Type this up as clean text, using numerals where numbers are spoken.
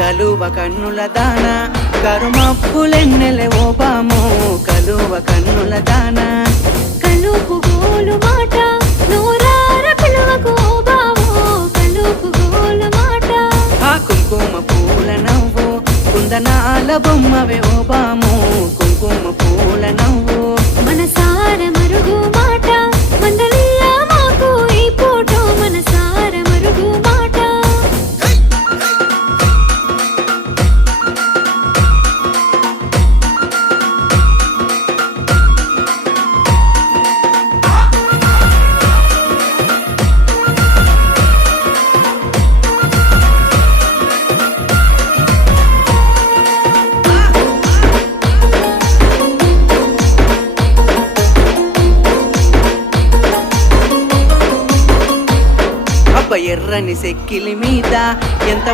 కలువ కన్నుల దాన కరుమప్పులెన్నెలే ఓ బామో కలువ కన్నుల దాన కలుపు గోలు మాట నూరార పిలువకు ఓ బావో కలుపు గోలు మాట ఆ కుంకుమ పూల నవ్వు కుందనాల బొమ్మవే ఓ బామో కుంకుమ పూల నవ్వు మనసార మరుగు మాట మందలియ మాకు ఈ ఫోటో మనసార మరుగు మాట అబ్బ ఎర్రని సెక్కిలి మీద ఎంత